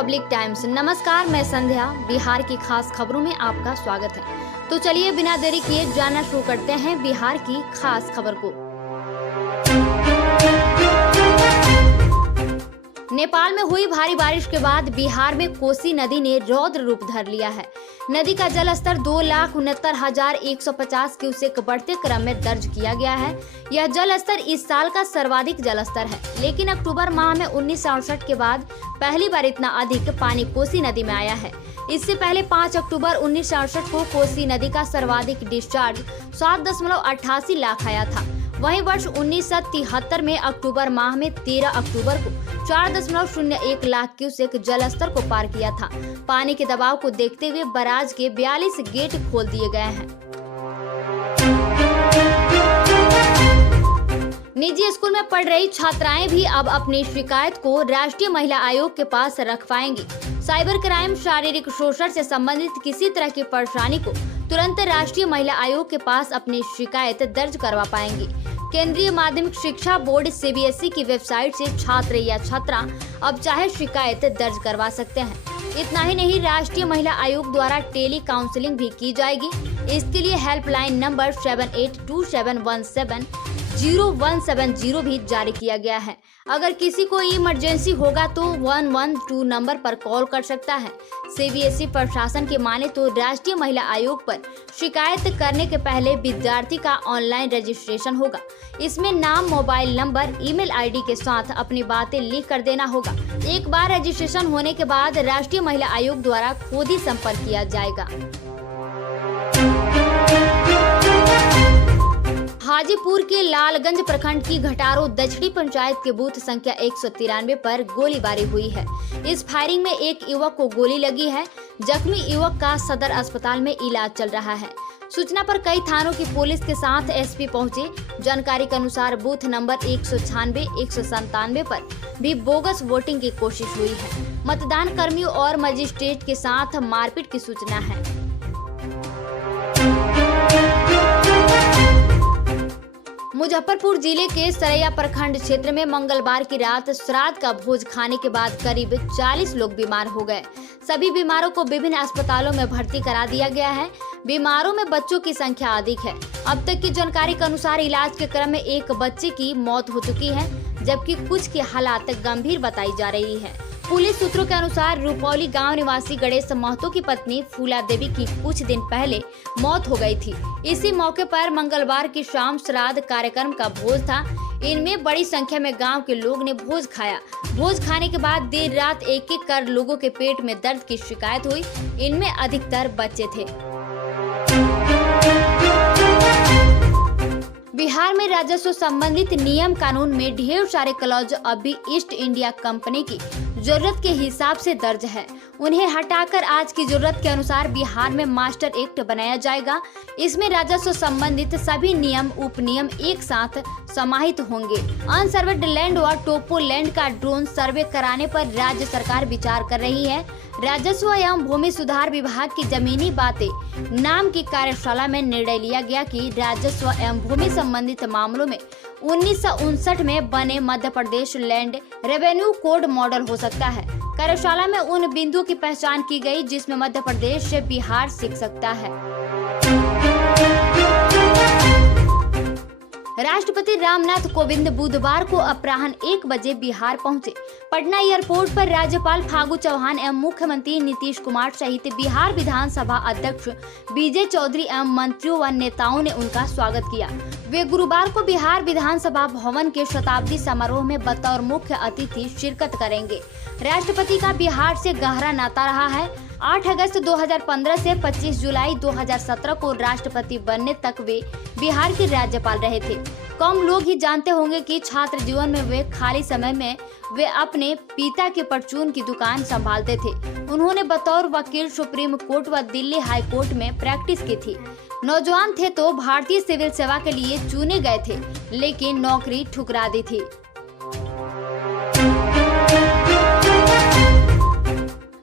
Public times. नमस्कार, मैं संध्या। बिहार की खास खबरों में आपका स्वागत है। तो चलिए बिना देरी किए जानना शुरू करते हैं बिहार की खास खबर को। नेपाल में हुई भारी बारिश के बाद बिहार में कोसी नदी ने रौद्र रूप धर लिया है। नदी का जलस्तर 2,69,150 क्यूसेक बढ़ते क्रम में दर्ज किया गया है। यह जलस्तर इस साल का सर्वाधिक जलस्तर है, लेकिन अक्टूबर माह में 1968 के बाद पहली बार इतना अधिक पानी कोसी नदी में आया है। इससे पहले 5 अक्टूबर 1968 को कोसी नदी का सर्वाधिक डिस्चार्ज 7.88 लाख आया था। वहीं वर्ष 1973 में अक्टूबर माह में 13 अक्टूबर को 4.01 लाख क्यूसेक जलस्तर को पार किया था। पानी के दबाव को देखते हुए बराज के 42 गेट खोल दिए गए हैं। निजी स्कूल में पढ़ रही छात्राएं भी अब अपनी शिकायत को राष्ट्रीय महिला आयोग के पास रख पाएंगी। साइबर क्राइम, शारीरिक शोषण से संबंधित किसी तरह की परेशानी को तुरंत राष्ट्रीय महिला आयोग के पास अपनी शिकायत दर्ज करवा पाएंगी। केंद्रीय माध्यमिक शिक्षा बोर्ड सीबीएसई की वेबसाइट से छात्र या छात्रा अब चाहे शिकायत दर्ज करवा सकते हैं। इतना ही नहीं, राष्ट्रीय महिला आयोग द्वारा टेली काउंसलिंग भी की जाएगी। इसके लिए हेल्पलाइन नंबर 7827170170 भी जारी किया गया है। अगर किसी को इमरजेंसी होगा तो 112 नंबर पर कॉल कर सकता है। सीबीएसई प्रशासन के माने तो राष्ट्रीय महिला आयोग पर शिकायत करने के पहले विद्यार्थी का ऑनलाइन रजिस्ट्रेशन होगा। इसमें नाम, मोबाइल नंबर, ईमेल आईडी के साथ अपनी बातें लिख कर देना होगा। एक बार रजिस्ट्रेशन होने के बाद राष्ट्रीय महिला आयोग द्वारा खुद ही संपर्क किया जाएगा। हाजीपुर के लालगंज प्रखंड की घटारो दछड़ी पंचायत के बूथ संख्या 193 पर गोलीबारी हुई है। इस फायरिंग में एक युवक को गोली लगी है। जख्मी युवक का सदर अस्पताल में इलाज चल रहा है। सूचना पर कई थानों की पुलिस के साथ एसपी पहुंचे। जानकारी के अनुसार बूथ नंबर 196, 197 पर भी बोगस वोटिंग की कोशिश हुई है। मतदान कर्मियों और मजिस्ट्रेट के साथ मारपीट की सूचना है। मुजफ्फरपुर जिले के सरैया प्रखंड क्षेत्र में मंगलवार की रात श्राद्ध का भोज खाने के बाद करीब 40 लोग बीमार हो गए। सभी बीमारों को विभिन्न अस्पतालों में भर्ती करा दिया गया है। बीमारों में बच्चों की संख्या अधिक है। अब तक की जानकारी के अनुसार इलाज के क्रम में एक बच्चे की मौत हो चुकी है, जबकि कुछ की हालत गंभीर बताई जा रही है। पुलिस सूत्रों के अनुसार रुपौली गांव निवासी गणेश महतो की पत्नी फूला देवी की कुछ दिन पहले मौत हो गई थी। इसी मौके पर मंगलवार की शाम श्राद्ध कार्यक्रम का भोज था। इनमें बड़ी संख्या में गांव के लोग ने भोज खाया। भोज खाने के बाद देर रात एक एक कर लोगों के पेट में दर्द की शिकायत हुई। इनमें अधिकतर बच्चे थे। बिहार में राजस्व संबंधित नियम कानून में ढेर सारे क्लॉज अब भी ईस्ट इंडिया कंपनी की जरूरत के हिसाब से दर्ज है। उन्हें हटाकर आज की जरूरत के अनुसार बिहार में मास्टर एक्ट बनाया जाएगा। इसमें राजस्व संबंधित सभी नियम, उपनियम एक साथ समाहित होंगे। अनसर्वेड लैंड व टोपो लैंड का ड्रोन सर्वे कराने पर राज्य सरकार विचार कर रही है। राजस्व एवं भूमि सुधार विभाग की जमीनी बातें नाम की कार्यशाला में निर्णय लिया गया कि राजस्व एवं भूमि संबंधित मामलों में 1959 में बने Madhya Pradesh land revenue code model हो सकता है। कार्यशाला में उन बिंदुओं की पहचान की गई जिसमें मध्य प्रदेश से बिहार सीख सकता है। राष्ट्रपति रामनाथ कोविंद बुधवार को अपराह्न 1 बजे बिहार पहुंचे। पटना एयरपोर्ट पर राज्यपाल फागू चौहान एवं मुख्यमंत्री नीतीश कुमार सहित बिहार विधानसभा अध्यक्ष विजय चौधरी एवं मंत्रियों व नेताओं ने उनका स्वागत किया। वे गुरुवार को बिहार विधानसभा भवन के शताब्दी समारोह में बतौर मुख्य अतिथि शिरकत करेंगे। राष्ट्रपति का बिहार से गहरा नाता रहा है। 8 अगस्त 2015 से 25 जुलाई 2017 को राष्ट्रपति बनने तक वे बिहार के राज्यपाल रहे थे। कम लोग ही जानते होंगे कि छात्र जीवन में वे खाली समय में वे अपने पिता की परचून की दुकान संभालते थे। उन्होंने बतौर वकील सुप्रीम कोर्ट व दिल्ली हाई कोर्ट में प्रैक्टिस की थी। नौजवान थे तो भारतीय सिविल सेवा के लिए चुने गए थे, लेकिन नौकरी ठुकरा दी थी।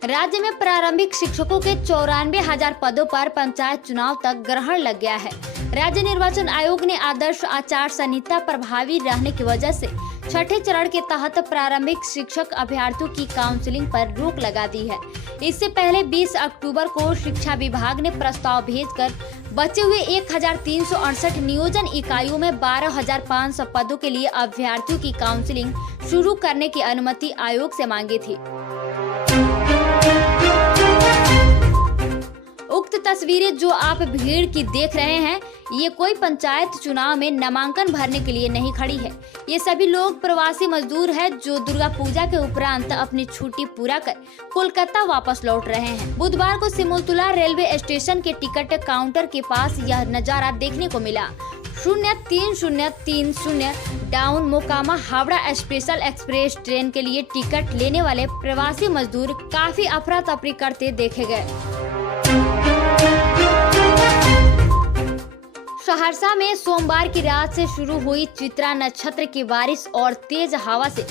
राज्य में प्रारंभिक शिक्षकों के 94,000 पदों पर पंचायत चुनाव तक ग्रहण लग गया है। राज्य निर्वाचन आयोग ने आदर्श आचार संहिता प्रभावी रहने की वजह से छठे चरण के तहत प्रारंभिक शिक्षक अभ्यर्थियों की काउंसलिंग पर रोक लगा दी है। इससे पहले 20 अक्टूबर को शिक्षा विभाग ने प्रस्ताव भेजकर बचे हुए 1368 नियोजन इकाइयों में 12,500 पदों के लिए अभ्यर्थियों की काउंसलिंग शुरू करने की अनुमति आयोग से मांगी थी। उक्त तस्वीरें जो आप भीड़ की देख रहे हैं, ये कोई पंचायत चुनाव में नामांकन भरने के लिए नहीं खड़ी है। ये सभी लोग प्रवासी मजदूर हैं जो दुर्गा पूजा के उपरांत अपनी छुट्टी पूरा कर कोलकाता वापस लौट रहे हैं। बुधवार को सिमुलतला रेलवे स्टेशन के टिकट काउंटर के पास यह नजारा देखने को मिला। 03030 down Mokama Howrah special express train के लिए टिकट लेने वाले प्रवासी मजदूर काफी अफरा तफरी करते देखे गए। सहरसा में सोमवार की रात से शुरू हुई चित्रा नक्षत्र की बारिश और तेज हवा से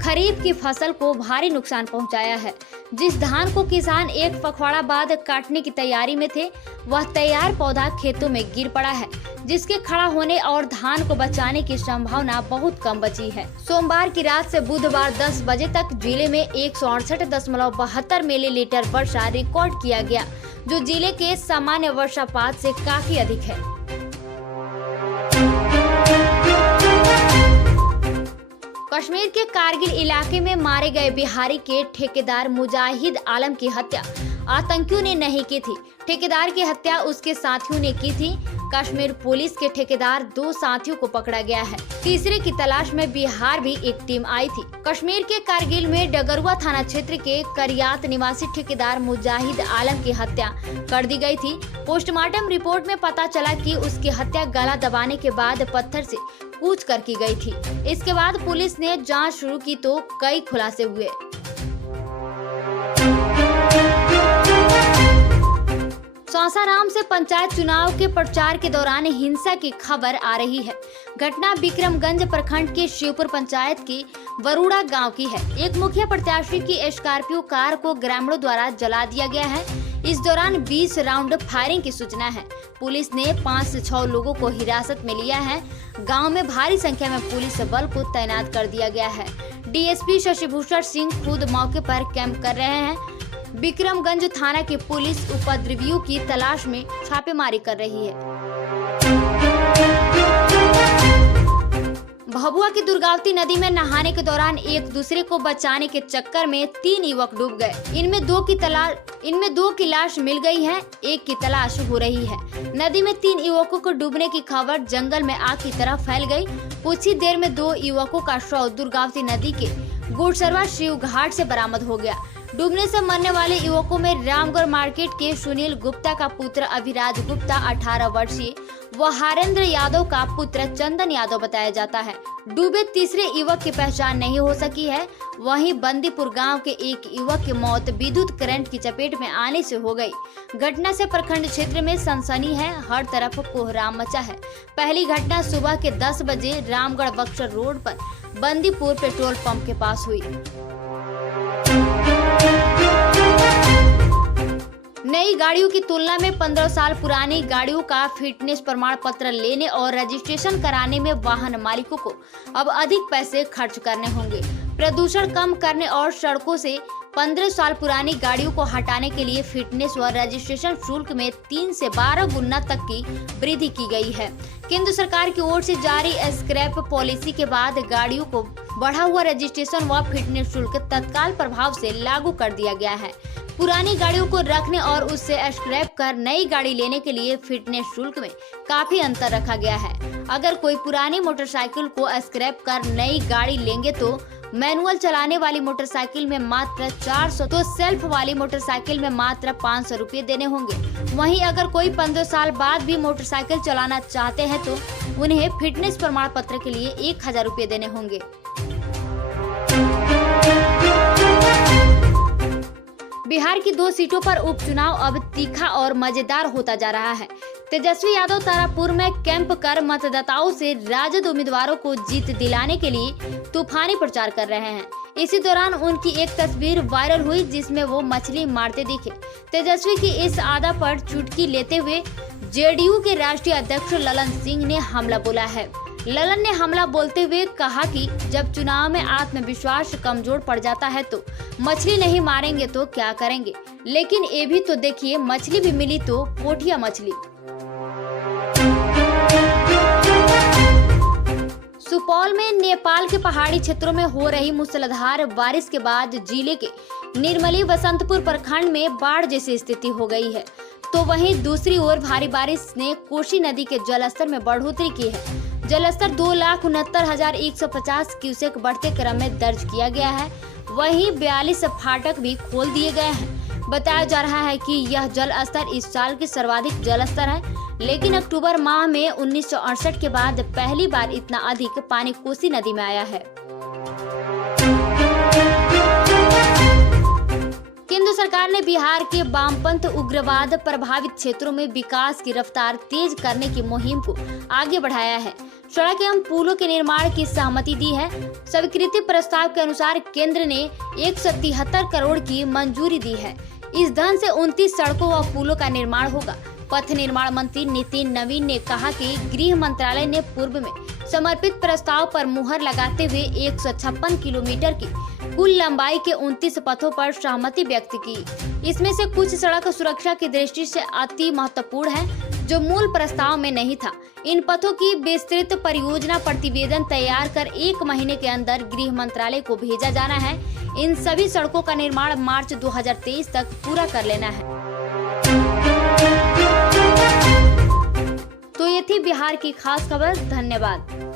खरीफ की फसल को भारी नुकसान पहुंचाया है। जिस धान को किसान एक पखवाड़ा बाद काटने की तैयारी में थे, वह तैयार पौधा खेतों में गिर पड़ा है, जिसके खड़ा होने और धान को बचाने की संभावना बहुत कम बची है। सोमवार की रात से बुधवार 10 बजे तक जिले में 168.72 मिलीलीटर वर्षा रिकॉर्ड किया गया, जो जिले के सामान्य वर्षापात से काफी अधिक है। कश्मीर के कारगिल इलाके में मारे गए बिहारी के ठेकेदार मुजाहिद आलम की हत्या आतंकियों ने नहीं की थी। ठेकेदार की हत्या उसके साथियों ने की थी। कश्मीर पुलिस के ठेकेदार 2 साथियों को पकड़ा गया है। तीसरे की तलाश में बिहार भी एक टीम आई थी। कश्मीर के कारगिल में डगरुआ थाना क्षेत्र के करियात निवासी ठेकेदार मुजाहिद आलम की हत्या कर दी गई थी। पोस्टमार्टम रिपोर्ट में पता चला कि उसकी हत्या गला दबाने के बाद पत्थर से कूच कर की गई थी। इसके बाद पुलिस ने जांच शुरू की तो कई खुलासे हुए। सासाराम से पंचायत चुनाव के प्रचार के दौरान हिंसा की खबर आ रही है। घटना विक्रमगंज प्रखंड के शिवपुर पंचायत के वरुड़ा गांव की है। एक मुखिया प्रत्याशी की स्कॉर्पियो कार को ग्रामीणों द्वारा जला दिया गया है। इस दौरान 20 राउंड फायरिंग की सूचना है। पुलिस ने 5 से 6 लोगों को हिरासत में लिया है। गांव में भारी संख्या में पुलिस बल को तैनात कर दिया गया है। डीएसपी शशिभूषण सिंह खुद मौके पर कैंप कर रहे हैं। विक्रमगंज थाना की पुलिस उपद्रवियों की तलाश में छापेमारी कर रही है। भभुआ की दुर्गावती नदी में नहाने के दौरान एक दूसरे को बचाने के चक्कर में 3 युवक डूब गए। इनमें दो की लाश मिल गई है, एक की तलाश हो रही है। नदी में 3 युवकों को डूबने की खबर जंगल में आग की तरह फैल गई। कुछ ही देर में 2 युवकों का शव दुर्गावती नदी के गुड़सरवा शिव घाट से बरामद हो गया। डूबने से मरने वाले युवकों में रामगढ़ मार्केट के सुनील गुप्ता का पुत्र अभिराज गुप्ता 18 वर्षीय व हरेंद्र यादव का पुत्र चंदन यादव बताया जाता है। डूबे तीसरे युवक की पहचान नहीं हो सकी है। वहीं बंदीपुर गांव के एक युवक की मौत विद्युत करंट की चपेट में आने से हो गई। घटना से प्रखंड क्षेत्र में सनसनी है। हर तरफ कोहराम मचा है। पहली घटना सुबह के 10 बजे रामगढ़ बक्सर रोड पर बंदीपुर पेट्रोल पंप के पास हुई। नई गाड़ियों की तुलना में 15 साल पुरानी गाड़ियों का फिटनेस प्रमाण पत्र लेने और रजिस्ट्रेशन कराने में वाहन मालिकों को अब अधिक पैसे खर्च करने होंगे। प्रदूषण कम करने और सड़कों से 15 साल पुरानी गाड़ियों को हटाने के लिए फिटनेस व रजिस्ट्रेशन शुल्क में 3 से 12 गुना तक की वृद्धि की गई है। केंद्र सरकार की ओर से जारी स्क्रैप पॉलिसी के बाद गाड़ियों को बढ़ा हुआ रजिस्ट्रेशन व फिटनेस शुल्क तत्काल प्रभाव से लागू कर दिया गया है। पुरानी गाड़ियों को रखने और उससे स्क्रैप कर नई गाड़ी लेने के लिए फिटनेस शुल्क में काफी अंतर रखा गया है। अगर कोई पुरानी मोटरसाइकिल को स्क्रैप कर नई गाड़ी लेंगे तो मैनुअल चलाने वाली मोटरसाइकिल में मात्र 400 तो सेल्फ वाली मोटरसाइकिल में मात्र 500 रुपये देने होंगे। वहीं अगर कोई 15 साल बाद भी मोटरसाइकिल चलाना चाहते हैं तो उन्हें फिटनेस प्रमाण पत्र के लिए 1000 रुपये देने होंगे। बिहार की 2 सीटों पर उपचुनाव अब तीखा और मजेदार होता जा रहा है। तेजस्वी यादव तारापुर में कैंप कर मतदाताओं से राजद उम्मीदवारों को जीत दिलाने के लिए तूफानी प्रचार कर रहे हैं। इसी दौरान उनकी एक तस्वीर वायरल हुई जिसमें वो मछली मारते दिखे। तेजस्वी की इस आदा पर चुटकी लेते हुए जेडीयू के राष्ट्रीय अध्यक्ष ललन सिंह ने हमला बोला है। ललन ने हमला बोलते हुए कहा कि जब चुनाव में आत्मविश्वास कमजोर पड़ जाता है तो मछली नहीं मारेंगे तो क्या करेंगे। लेकिन ये भी तो देखिए, मछली भी मिली तो पोठिया मछली। सुपौल में नेपाल के पहाड़ी क्षेत्रों में हो रही मूसलाधार बारिश के बाद जिले के निर्मली बसंतपुर प्रखंड में बाढ़ जैसी स्थिति हो गई है, तो वहीं दूसरी ओर भारी बारिश ने कोसी नदी के जलस्तर में बढ़ोतरी की है। जलस्तर 2,69,150 क्यूसेक बढ़ते क्रम में दर्ज किया गया है। वहीं 42 फाटक भी खोल दिए गए हैं। बताया जा रहा है कि यह जल स्तर इस साल की सर्वाधिक जल स्तर है, लेकिन अक्टूबर माह में 1968 के बाद पहली बार इतना अधिक पानी कोसी नदी में आया है। केंद्र सरकार ने बिहार के वामपंथ उग्रवाद प्रभावित क्षेत्रों में विकास की रफ्तार तेज करने की मुहिम को आगे बढ़ाया है। सड़क एवं पुलों के निर्माण की सहमति दी है। स्वीकृति प्रस्ताव के अनुसार केंद्र ने 173 करोड़ की मंजूरी दी है। इस धन से 29 सड़कों व पुलों का निर्माण होगा। पथ निर्माण मंत्री नितिन नवीन ने कहा कि गृह मंत्रालय ने पूर्व में समर्पित प्रस्ताव पर मुहर लगाते हुए 156 किलोमीटर की कुल लंबाई के 29 पथों पर सहमति व्यक्त की। इसमें से कुछ सड़क सुरक्षा की दृष्टि से अति महत्वपूर्ण है, जो मूल प्रस्ताव में नहीं था। इन पथों की विस्तृत परियोजना प्रतिवेदन तैयार कर 1 महीने के अंदर गृह मंत्रालय को भेजा जाना है। इन सभी सड़कों का निर्माण मार्च 2023 तक पूरा कर लेना है। तो ये थी बिहार की खास खबर। धन्यवाद।